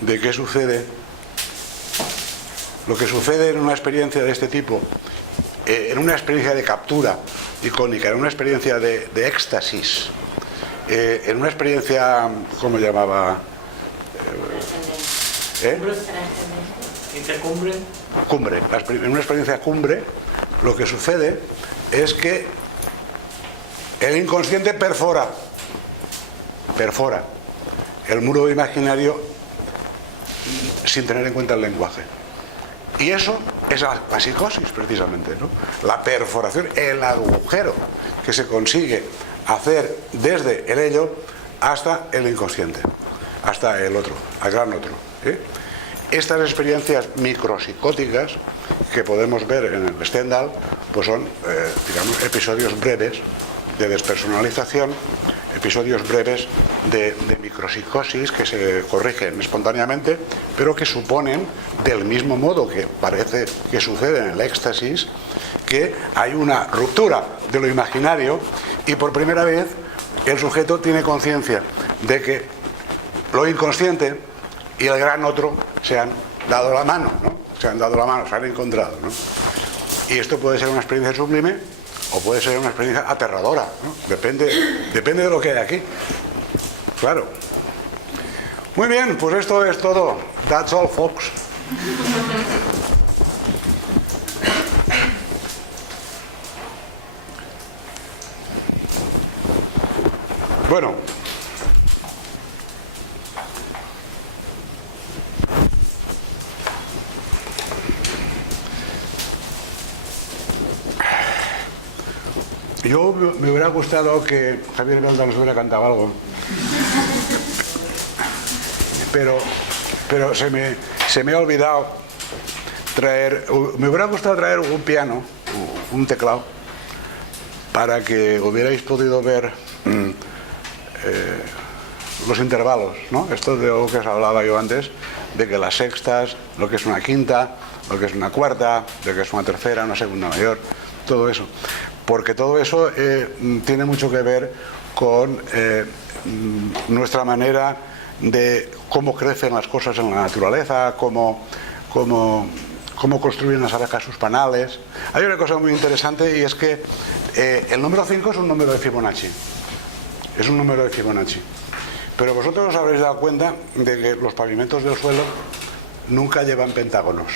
de qué sucede, lo que sucede en una experiencia de este tipo, en una experiencia de captura icónica, en una experiencia de éxtasis, en una experiencia, ¿cómo llamaba? Intercumbre. Cumbre. En una experiencia cumbre, lo que sucede es que el inconsciente perfora el muro imaginario sin tener en cuenta el lenguaje. Y eso es la psicosis, precisamente, ¿no? La perforación, el agujero que se consigue hacer desde el ello hasta el inconsciente, hasta el otro, al gran otro, ¿eh? Estas experiencias micropsicóticas que podemos ver en el Stendhal, pues son, digamos, episodios breves de despersonalización, episodios breves de micropsicosis que se corrigen espontáneamente, pero que suponen, del mismo modo que parece que sucede en el éxtasis, que hay una ruptura de lo imaginario y por primera vez el sujeto tiene conciencia de que lo inconsciente y el gran otro se han dado la mano, ¿no? Se han encontrado, ¿no? Y esto puede ser una experiencia sublime o puede ser una experiencia aterradora, ¿no? Depende de lo que hay aquí. Claro. Muy bien, pues esto es todo. That's all, folks. Bueno. Yo me hubiera gustado que Javier Belda nos hubiera cantado algo, pero se me ha olvidado traer. Me hubiera gustado traer un piano, un teclado, para que hubierais podido ver los intervalos, ¿no? Esto de lo que os hablaba yo antes, de que las sextas, lo que es una quinta, lo que es una cuarta, lo que es una tercera, una segunda mayor, todo eso. Porque todo eso tiene mucho que ver con nuestra manera de cómo crecen las cosas en la naturaleza, cómo construyen las abejas sus panales. Hay una cosa muy interesante y es que el número 5 es un número de Fibonacci. Es un número de Fibonacci. Pero vosotros os habréis dado cuenta de que los pavimentos del suelo nunca llevan pentágonos.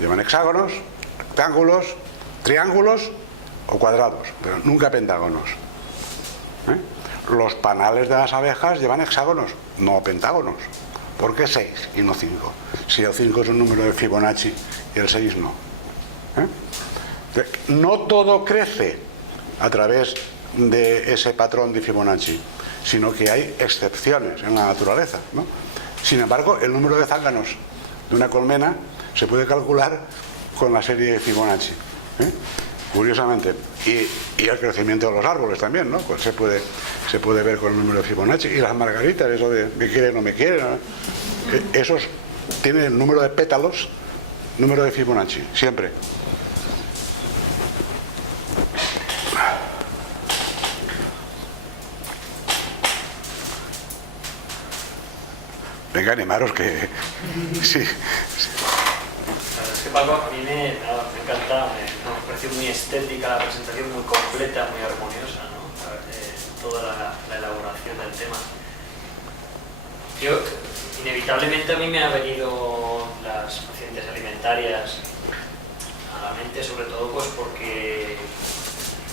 Llevan hexágonos, rectángulos, triángulos o cuadrados, pero nunca pentágonos. Los panales de las abejas llevan hexágonos, no pentágonos. ¿Por qué 6 y no 5? Si el 5 es un número de Fibonacci y el 6 no. No todo crece a través de ese patrón de Fibonacci, sino que hay excepciones en la naturaleza, ¿no? Sin embargo, el número de zánganos de una colmena se puede calcular con la serie de Fibonacci, curiosamente, y el crecimiento de los árboles también, ¿no? Pues se puede ver con el número de Fibonacci. Y las margaritas, eso de me quieren o no me quieren, ¿no? Esos tienen el número de pétalos, número de Fibonacci, siempre. Venga, animaros que... Sí. Es que Paco, a mí me encanta, me pareció muy estética la presentación, muy completa, muy armoniosa, ¿no? Toda la elaboración del tema. Yo, inevitablemente a mí me han venido las pacientes alimentarias a la mente, sobre todo pues porque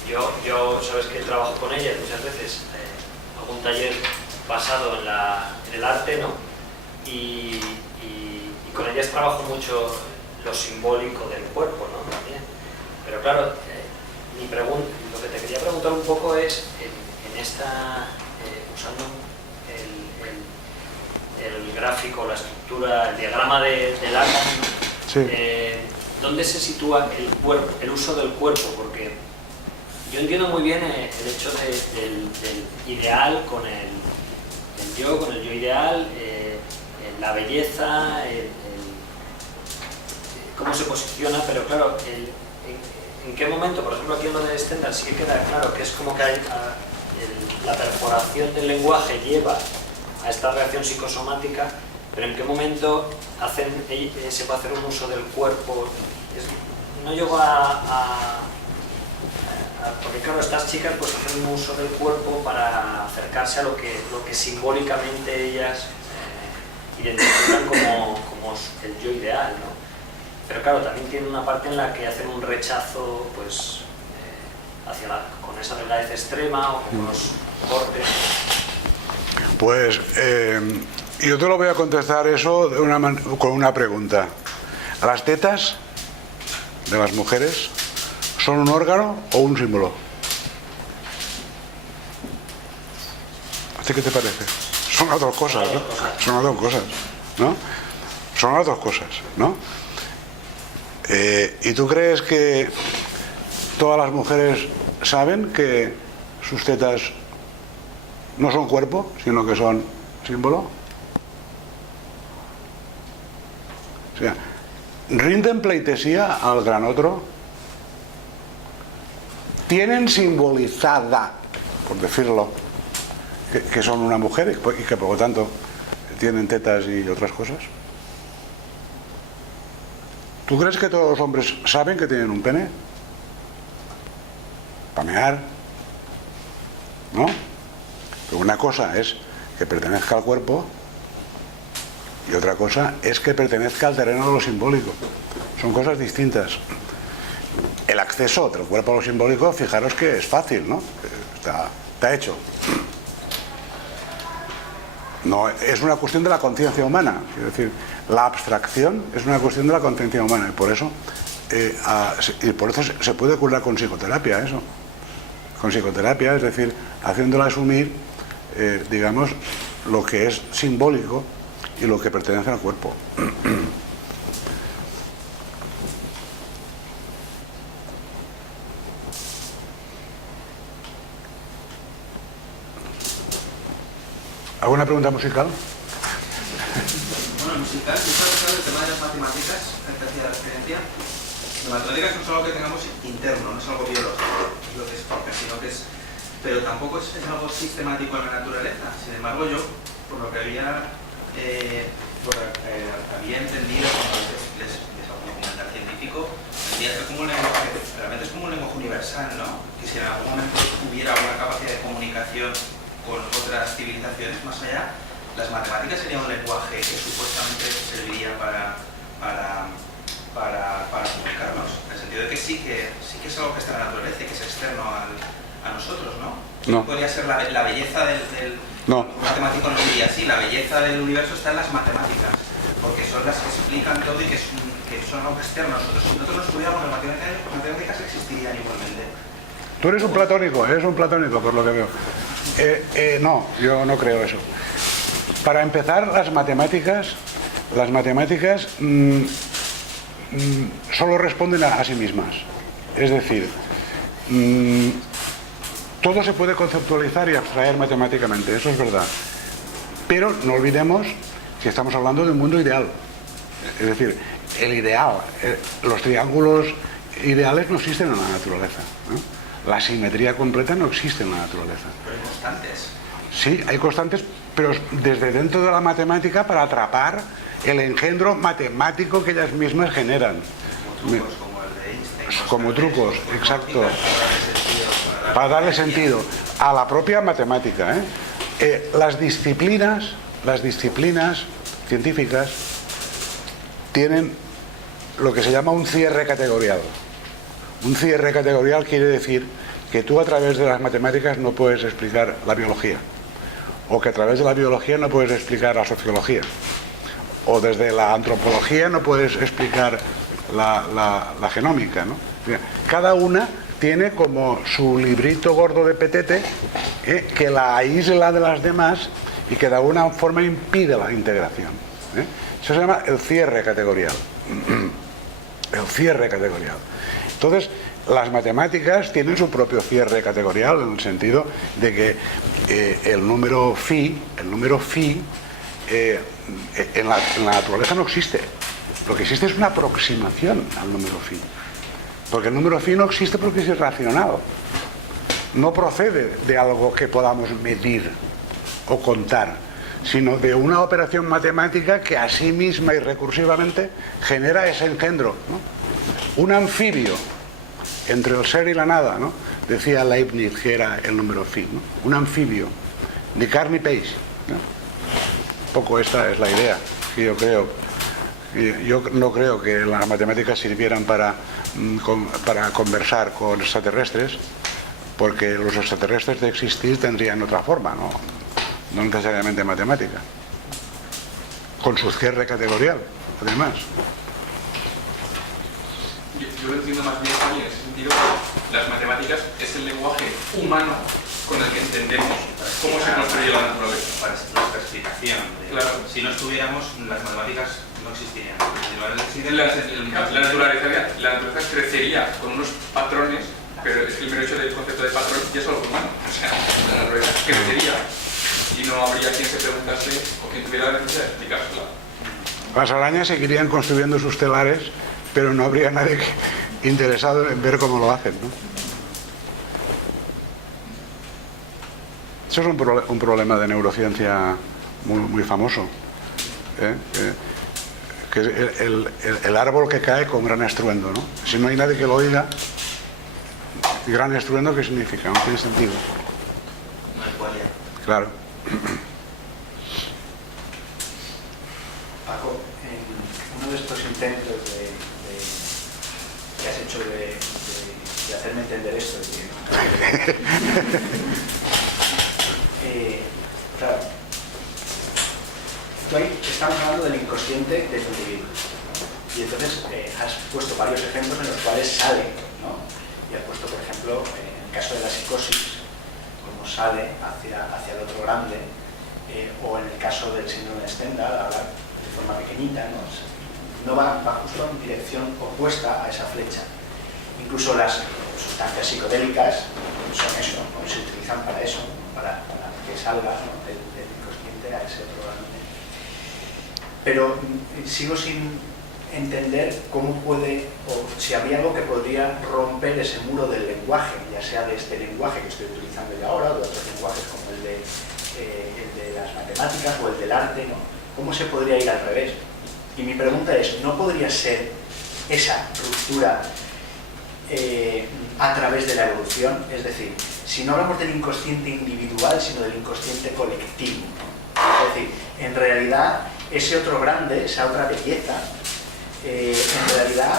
yo sabes que trabajo con ellas muchas veces, algún taller basado en el arte, ¿no? Y con ellas trabajo mucho lo simbólico del cuerpo, ¿no? También. Pero claro, lo que te quería preguntar un poco es, en esta, usando el gráfico, la estructura, el diagrama del átomo, Sí. ¿Dónde se sitúa el cuerpo, el uso del cuerpo? Porque yo entiendo muy bien el hecho del ideal con el yo ideal, la belleza, cómo se posiciona, pero claro, en qué momento, por ejemplo aquí en lo de Stendhal sí que queda claro que es como que la perforación del lenguaje lleva a esta reacción psicosomática, pero ¿en qué momento se puede hacer un uso del cuerpo? No llego porque claro, estas chicas pues hacen un uso del cuerpo para acercarse a lo que simbólicamente ellas identifican como el yo ideal, ¿no? Pero claro, también tiene una parte en la que hacen un rechazo pues con esa delgadez extrema o con los cortes. Pues yo te lo voy a contestar eso con una pregunta. ¿Las tetas de las mujeres son un órgano o un símbolo? ¿A ti qué te parece? Son las dos cosas, ¿no? Son las dos cosas, ¿no? Son las dos cosas, ¿no? ¿Y tú crees que todas las mujeres saben que sus tetas no son cuerpo, sino que son símbolo? O sea, rinden pleitesía al gran otro, tienen simbolizada, por decirlo, que son una mujer y que por lo tanto tienen tetas y otras cosas. ¿Tú crees que todos los hombres saben que tienen un pene? Para mear, ¿no? Pero una cosa es que pertenezca al cuerpo y otra cosa es que pertenezca al terreno de lo simbólico. Son cosas distintas. El acceso del cuerpo a lo simbólico, fijaros que es fácil, ¿no? Está hecho. No, es una cuestión de la conciencia humana. Quiero decir, la abstracción es una cuestión de la conciencia humana y por eso se puede curar con psicoterapia eso. Con psicoterapia, es decir, haciéndola asumir, digamos, lo que es simbólico y lo que pertenece al cuerpo. ¿Alguna pregunta musical? Bueno, musical, yo estaba pensando en el tema de las matemáticas, que hacía referencia. Las matemáticas no es algo que tengamos interno, no es algo biológico, es lo que es propio, sino que es, pero tampoco es algo sistemático en la naturaleza. Sin embargo, yo, por lo que había entendido cuando les hago un documental científico, es como un lenguaje, realmente es como un lenguaje universal, ¿no? Que si en algún momento hubiera una capacidad de comunicación con otras civilizaciones más allá, las matemáticas serían un lenguaje que supuestamente serviría para comunicarnos, en el sentido de que sí que es algo que está en la naturaleza y que es externo a nosotros, ¿no? No. Podría ser la belleza del No. un matemático no diría así, la belleza del universo está en las matemáticas, porque son las que explican todo y que son algo externo a nosotros. Si nosotros no estudiáramos las matemáticas existirían igualmente. Tú eres un platónico por lo que veo. No, yo no creo eso. Para empezar, las matemáticas solo responden a sí mismas. Es decir, todo se puede conceptualizar y abstraer matemáticamente, eso es verdad. Pero no olvidemos que estamos hablando de un mundo ideal. Es decir, el ideal, los triángulos ideales no existen en la naturaleza, ¿no? La simetría completa no existe en la naturaleza. Pero hay constantes. Sí, hay constantes, pero desde dentro de la matemática para atrapar el engendro matemático que ellas mismas generan. Como trucos, como el de Einstein. Como trucos, exacto. Para darle sentido a la propia matemática, ¿eh? Las disciplinas científicas tienen lo que se llama un cierre categorial. Un cierre categorial quiere decir que tú a través de las matemáticas no puedes explicar la biología, o que a través de la biología no puedes explicar la sociología, o desde la antropología no puedes explicar la genómica, ¿no? Cada una tiene como su librito gordo de petete, que la aísla de las demás y que de alguna forma impide la integración, ¿eh? Eso se llama el cierre categorial. El cierre categorial. Entonces, las matemáticas tienen su propio cierre categorial en el sentido de que el número phi en la naturaleza no existe. Lo que existe es una aproximación al número phi. Porque el número phi no existe porque es irracional. No procede de algo que podamos medir o contar, sino de una operación matemática que a sí misma y recursivamente genera ese engendro, ¿no? Un anfibio entre el ser y la nada, ¿no? Decía Leibniz que era el número phi, ¿no? Un anfibio, ni carne ni peix, ¿no? Un poco esta es la idea que yo creo. Yo no creo que las matemáticas sirvieran para conversar con extraterrestres, porque los extraterrestres de existir tendrían otra forma, no necesariamente matemática, con su cierre categorial, además. Yo lo entiendo más bien en ese sentido que las matemáticas es el lenguaje humano con el que entendemos cómo se construye la naturaleza. Para nuestra explicación. Claro. Si no estuviéramos, las matemáticas no existirían. Si no existieran, La naturaleza crecería con unos patrones, pero es que el mero hecho del concepto de patrón ya es algo humano. O sea, la naturaleza crecería y no habría quien se preguntase o quien tuviera la necesidad de explicársela. Las arañas seguirían construyendo sus telares, pero no habría nadie interesado en ver cómo lo hacen, ¿no? Eso es un problema de neurociencia muy famoso, ¿eh? Que es el árbol que cae con gran estruendo, ¿no? Si no hay nadie que lo oiga, gran estruendo, ¿qué significa? No tiene sentido. no hay cualidad. Claro. Paco, en uno de estos intentos que has hecho de hacerme entender esto, claro, tú ahí estamos hablando del inconsciente del individuo, y entonces has puesto varios ejemplos en los cuales sale, ¿no? Y has puesto, por ejemplo, en el caso de la psicosis, cómo sale hacia el otro grande, o en el caso del síndrome de Stendhal, hablar de forma pequeñita, no va justo en dirección opuesta a esa flecha. Incluso las sustancias psicodélicas son eso, ¿no? Se utilizan para eso, para que salga, ¿no? del inconsciente a ese otro grande. Pero sigo sin entender cómo puede, o si habría algo que podría romper ese muro del lenguaje, ya sea de este lenguaje que estoy utilizando yo ahora, o de otros lenguajes como el de las matemáticas o el del arte, ¿no? ¿Cómo se podría ir al revés? Y mi pregunta es, ¿no podría ser esa ruptura a través de la evolución? Es decir, si no hablamos del inconsciente individual, sino del inconsciente colectivo, ¿no? Es decir, en realidad, ese otro grande, esa otra belleza, en realidad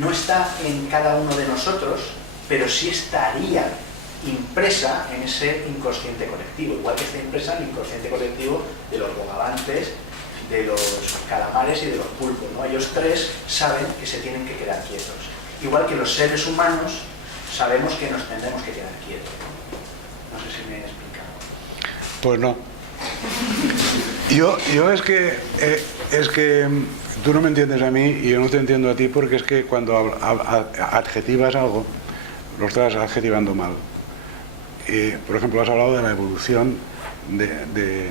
no está en cada uno de nosotros, pero sí estaría impresa en ese inconsciente colectivo, igual que está impresa en el inconsciente colectivo de los bogavantes, de los calamares y de los pulpos, ¿no? Ellos tres saben que se tienen que quedar quietos, igual que los seres humanos sabemos que nos tendremos que quedar quietos. No sé si me he explicado. Pues no. Yo es que tú no me entiendes a mí y yo no te entiendo a ti, porque es que cuando adjetivas algo lo estás adjetivando mal. Por ejemplo, has hablado de la evolución ¿de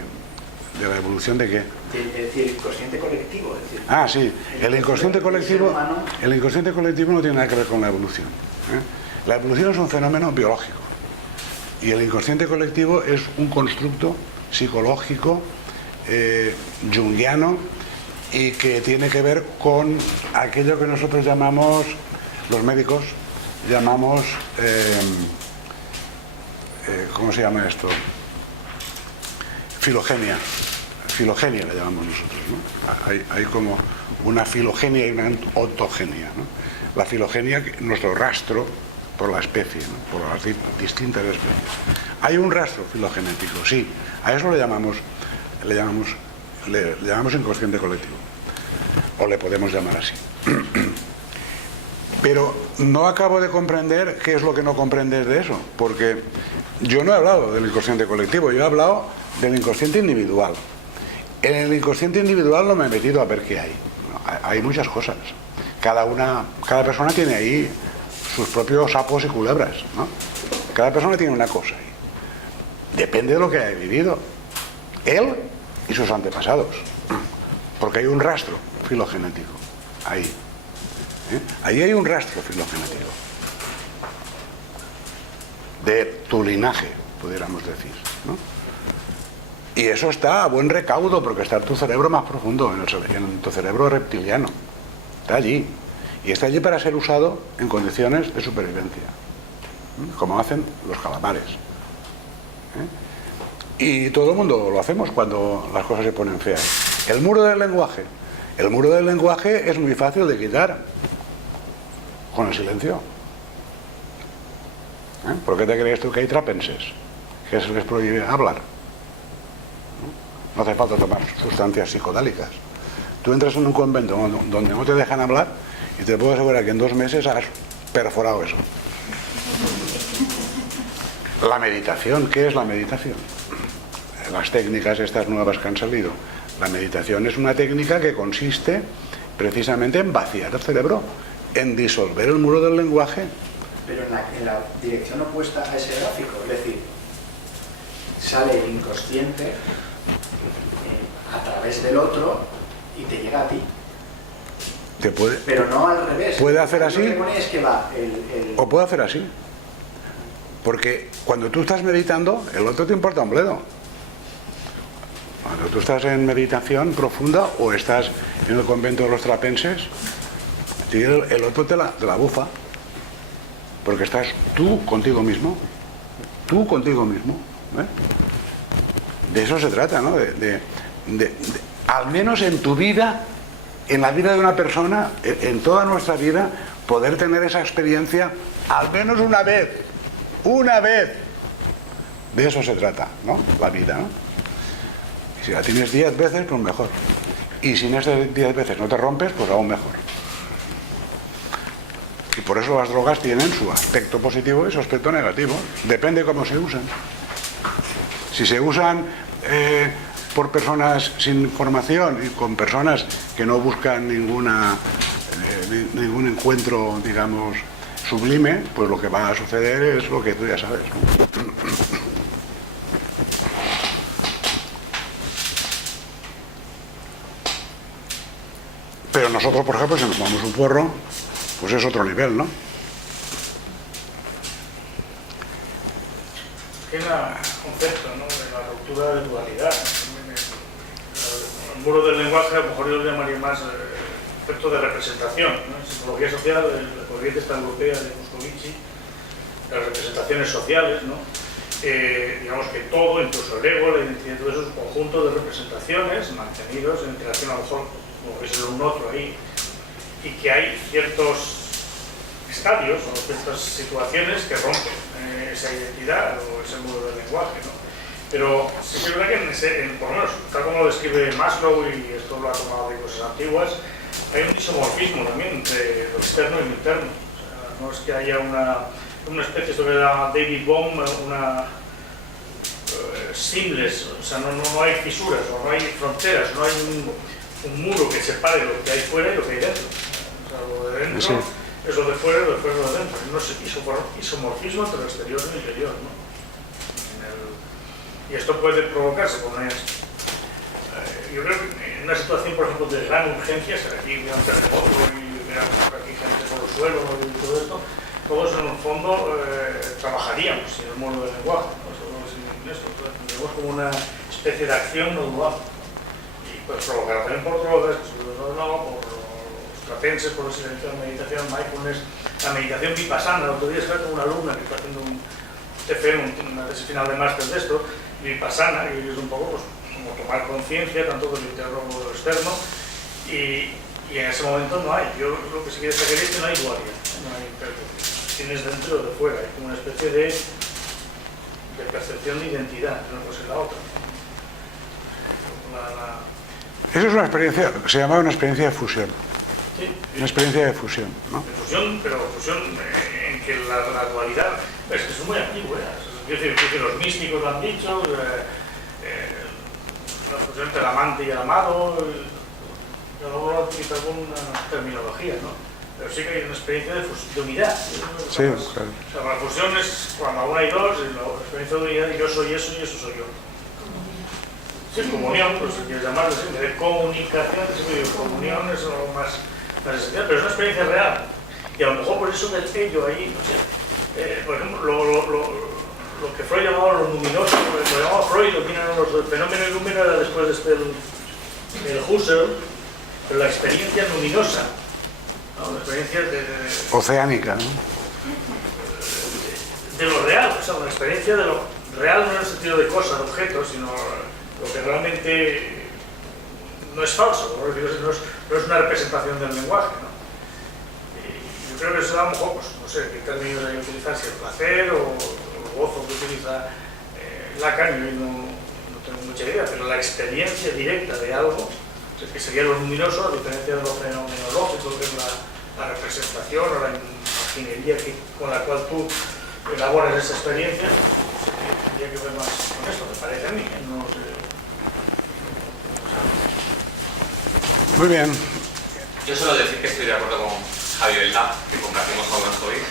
la evolución de qué? Es decir, el inconsciente colectivo. Es decir, Sí, el inconsciente colectivo no tiene nada que ver con la evolución, ¿eh? La evolución es un fenómeno biológico y el inconsciente colectivo es un constructo psicológico junguiano, y que tiene que ver con aquello que nosotros llamamos, los médicos llamamos, ¿cómo se llama esto? Filogenia le llamamos nosotros, ¿no? Hay como una filogenia y una ontogenia, ¿no? La filogenia, nuestro rastro por la especie, ¿no? Por las distintas especies. Hay un rastro filogenético, sí, a eso le llamamos inconsciente colectivo, o le podemos llamar así. Pero no acabo de comprender qué es lo que no comprendes de eso, porque yo no he hablado del inconsciente colectivo, yo he hablado del inconsciente individual. En el inconsciente individual no me he metido a ver qué hay. Hay muchas cosas. Cada persona tiene ahí sus propios sapos y culebras, ¿no? Cada persona tiene una cosa ahí. Depende de lo que haya vivido él y sus antepasados, porque hay un rastro filogenético ahí. Ahí hay un rastro filogenético de tu linaje, pudiéramos decir, ¿no? Y eso está a buen recaudo porque está en tu cerebro más profundo, en tu cerebro reptiliano. Está allí. Y está allí para ser usado en condiciones de supervivencia, como hacen los calamares. Y todo el mundo lo hacemos cuando las cosas se ponen feas. El muro del lenguaje. El muro del lenguaje es muy fácil de quitar con el silencio. ¿Por qué te crees tú que hay trapenses que se les prohíbe hablar? No hace falta tomar sustancias psicodélicas. Tú entras en un convento donde no te dejan hablar y te puedo asegurar que en 2 meses has perforado eso. La meditación, ¿qué es la meditación? Las técnicas estas nuevas que han salido. La meditación es una técnica que consiste precisamente en vaciar el cerebro, en disolver el muro del lenguaje. Pero en la dirección opuesta a ese gráfico, es decir, sale el inconsciente a través del otro y te llega a ti. Te puede, pero no al revés. ¿Puede hacer así? Lo que pone es que va o puede hacer así. Porque cuando tú estás meditando, el otro te importa un bledo. Cuando tú estás en meditación profunda o estás en el convento de los trapenses, el otro te la bufa. Porque estás tú contigo mismo. Tú contigo mismo. De eso se trata, ¿no? Al menos en tu vida, en la vida de una persona, en toda nuestra vida, poder tener esa experiencia al menos una vez. Una vez. De eso se trata, ¿no? La vida, ¿no? Y si la tienes 10 veces, pues mejor. Y si en esas 10 veces no te rompes, pues aún mejor. Y por eso las drogas tienen su aspecto positivo y su aspecto negativo. Depende cómo se usan. Si se usan por personas sin formación y con personas que no buscan ningún encuentro, digamos, sublime, pues lo que va a suceder es lo que tú ya sabes, ¿no? Pero nosotros, por ejemplo, si nos tomamos un porro, pues es otro nivel, ¿no? Tiene un concepto, ¿no?, de la ruptura de dualidad. El muro del lenguaje, a lo mejor yo lo llamaría más concepto de representación, ¿no? En psicología social, la corriente esta europea de Moscovici, las representaciones sociales, ¿no? Digamos que todo, incluso el ego, la identidad, todo eso es un conjunto de representaciones mantenidos en interacción, a lo mejor, como que es el un otro ahí, y que hay ciertos estadios o ciertas situaciones que rompen esa identidad o ese muro del lenguaje, ¿no? Pero sí que es verdad que por lo menos, tal como lo describe Maslow, y esto lo ha tomado de cosas antiguas, hay un disomorfismo también entre lo externo y lo interno. O sea, no es que haya una especie, esto que da David Bohm, una seamless, o sea, no hay fisuras, o no hay fronteras, no hay un muro que separe lo que hay fuera y lo que hay dentro. O sea, lo de dentro es lo de fuera y lo de fuera es lo de dentro. No es isomorfismo entre lo exterior y lo interior, ¿no? Y esto puede provocarse con yo creo que en una situación, por ejemplo, de gran urgencia, si aquí hubiera un terremoto y hubiera aquí gente por el suelo y todo esto, todos en el fondo trabajaríamos sin el muro del lenguaje, ¿no? Solo sin esto. Entonces, tendríamos como una especie de acción no dual. Y pues provocará también por otro lado, por los trapenses, por el silencio de meditación, mindfulness, la meditación vipassana. El otro día estaba con una alumna que está haciendo un TFM, una tesis final de máster de esto, vipassana, y es un poco pues, como tomar conciencia tanto del interno como del externo, y en ese momento no hay. Yo lo que sí que destacaría es que no hay dualidad, no hay percepción. Tienes dentro o de fuera, hay como una especie de percepción de identidad de una cosa y la otra. Eso es una experiencia, se llama una experiencia de fusión. Sí. Una experiencia de fusión, ¿no? De fusión, pero fusión en que la dualidad es que son muy antiguas. Es decir, los místicos lo han dicho, la fusión entre el amante y el amado, yo no voy a utilizar alguna terminología, ¿no? Pero sí que hay una experiencia de unidad. Sí, claro. O sea, la fusión es cuando aún hay dos, y la experiencia de unidad y yo soy eso y eso soy yo. Sí, comunión, pues si quieres llamarlo así, de comunicación, comunión es algo más esencial, pero es una experiencia real. Y a lo mejor por eso del ello ahí, no sé, por ejemplo, lo que Freud llamaba lo luminoso, lo llamaba Freud, lo tienen los fenómenos luminosos después del Husserl, pero la experiencia luminosa, ¿no? La experiencia oceánica, ¿no? De lo real, o sea, una experiencia de lo real no en el sentido de cosas, de objetos, sino lo que realmente no es falso, no es una representación del lenguaje, ¿no? Y yo creo que eso da un poco, pues, no sé qué términos hay que utilizar, si el placer o el gozo que utiliza Lacan, yo no tengo mucha idea, pero la experiencia directa de algo, que sería lo luminoso, a diferencia de lo fenomenológico, que es la representación o la imaginería con la cual tú elaboras esa experiencia, tendría que ver más con esto, me parece a mí, no sé. Muy bien. Yo suelo decir que estoy de acuerdo con Javier Elda, que compartimos algunos hobbies.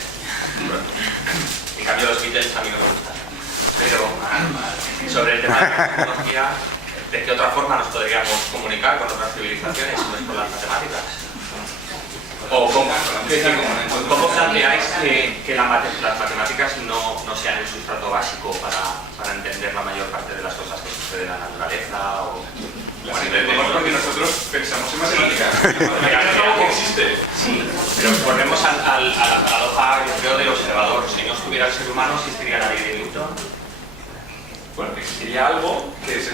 En cambio los Beatles a mí no me gustan. Pero sobre el tema de la tecnología, ¿de qué otra forma nos podríamos comunicar con otras civilizaciones si no es con las matemáticas? ¿O cómo planteáis que las matemáticas no sean el sustrato básico para entender la mayor parte de las cosas que suceden en la naturaleza? Las entendemos porque nosotros pensamos en matemáticas. Es algo que existe. Sí, pero volvemos a la paradoja, yo creo, del observador. Si no estuviera el ser humano, ¿existiría la ley de Newton? Bueno, existiría algo que es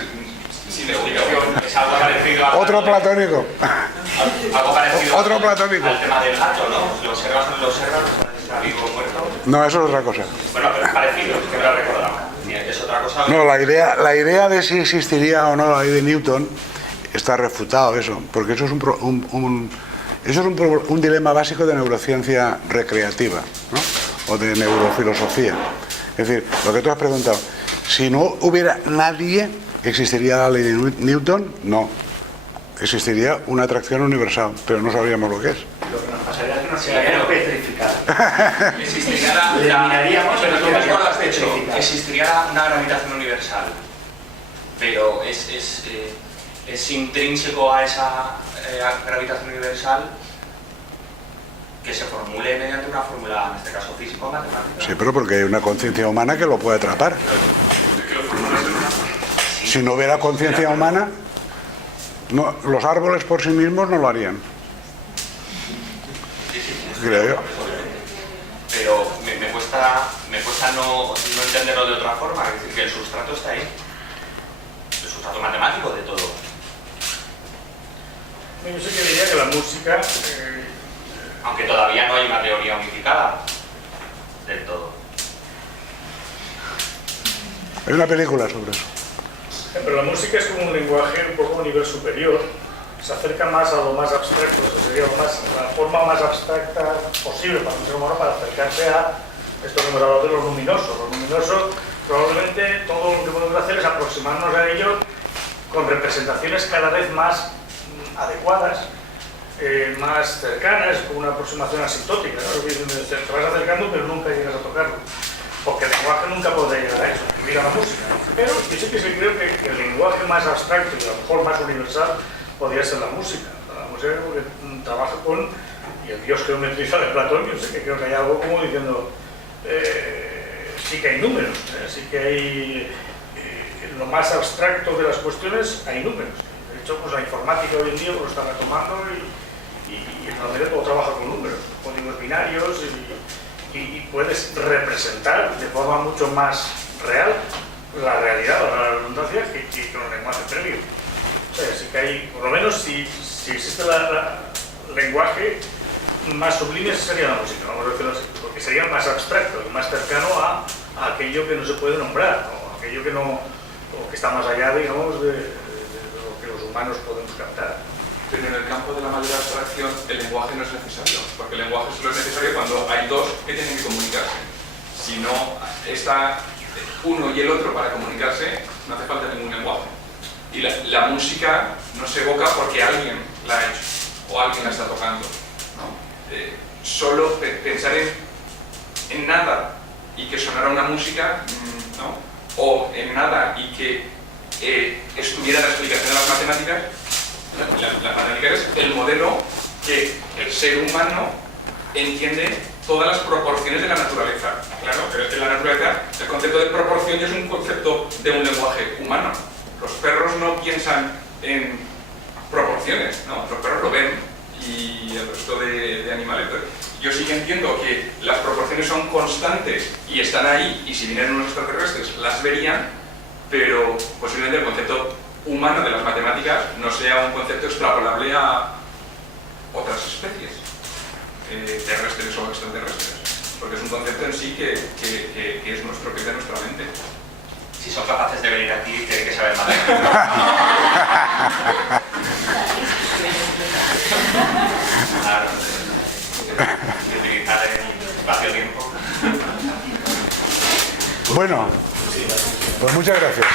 sin explicación. Es algo parecido a... Otro platónico. Algo parecido Otro platónico. al tema del gato, ¿no? Lo observas, no si está vivo o muerto. No, eso es otra cosa. Bueno, pero es parecido, es que me lo recordaba. Es otra cosa. No, la idea de si existiría o no la ley de Newton está refutado eso, porque eso es un dilema básico de neurociencia recreativa, ¿no? O de neurofilosofía. Es decir, lo que tú has preguntado, si no hubiera nadie, ¿existiría la ley de Newton? No. Existiría una atracción universal, pero no sabríamos lo que es. Lo que nos pasaría es que nos quedaría petrificado. Existiría eliminaríamos, pero tú quedaría mismo lo has dicho, petrificado. existiría una gravitación universal, pero es intrínseco a esa gravitación universal que se formule mediante una fórmula, en este caso físico-matemática. Sí, pero porque hay una conciencia humana que lo puede atrapar. Si no hubiera conciencia humana, no, los árboles por sí mismos no lo harían. Creo yo. Pero me cuesta no entenderlo de otra forma, es decir, que el sustrato está ahí. El sustrato matemático de todo. Yo sí que diría que la música... Aunque todavía no hay una teoría unificada del todo. Hay una película sobre eso. Pero la música es como un lenguaje un poco a nivel superior, se acerca más a lo más abstracto, o sea, sería la forma más abstracta posible para un ser humano para acercarse a esto que hemos hablado de lo luminoso. Lo luminoso, probablemente todo lo que podemos hacer es aproximarnos a ello con representaciones cada vez más adecuadas, más cercanas, con una aproximación asintótica, ¿no? Te vas acercando pero nunca llegas a tocarlo. Porque el lenguaje nunca podrá llegar a eso, ni a la música. Pero yo sí que creo que el lenguaje más abstracto y a lo mejor más universal podría ser la música. La música porque trabaja con, y el dios geometrista de Platón, yo sé que creo que hay algo como diciendo, sí que hay números, sí que hay, en lo más abstracto de las cuestiones hay números. De hecho, pues la informática hoy en día lo está retomando y en realidad todo trabaja con números, códigos binarios y puedes representar de forma mucho más real la realidad o la redundancia que con el lenguaje previo. O sea, sí que hay, por lo menos si existe el lenguaje más sublime, sería la música, vamos a decirlo así, porque sería más abstracto y más cercano a aquello que no se puede nombrar, o aquello que no, o que está más allá, digamos, de lo que los humanos podemos captar. Pero en el campo de la mayor abstracción el lenguaje no es necesario, porque el lenguaje solo es necesario cuando hay dos que tienen que comunicarse. Si no está uno y el otro para comunicarse, no hace falta ningún lenguaje. Y la música no se evoca porque alguien la ha hecho o alguien la está tocando, ¿no? Solo pensar en nada y que sonara una música, ¿no? O en nada y que estuviera la explicación de las matemáticas. La matemática es el modelo que el ser humano entiende todas las proporciones de la naturaleza. Claro, pero es que en la naturaleza el concepto de proporción ya es un concepto de un lenguaje humano. Los perros no piensan en proporciones, ¿no? Los perros lo ven y el resto de animales. Yo sí que entiendo que las proporciones son constantes y están ahí, y si vinieran unos extraterrestres las verían, pero posiblemente el concepto humano de las matemáticas no sea un concepto extrapolable a otras especies, terrestres o extraterrestres, porque es un concepto en sí que es nuestro, que es de nuestra mente. Si son capaces de venir aquí, tienen que saber matemáticas. Claro, de utilizar el espacio-tiempo. Bueno, pues muchas gracias.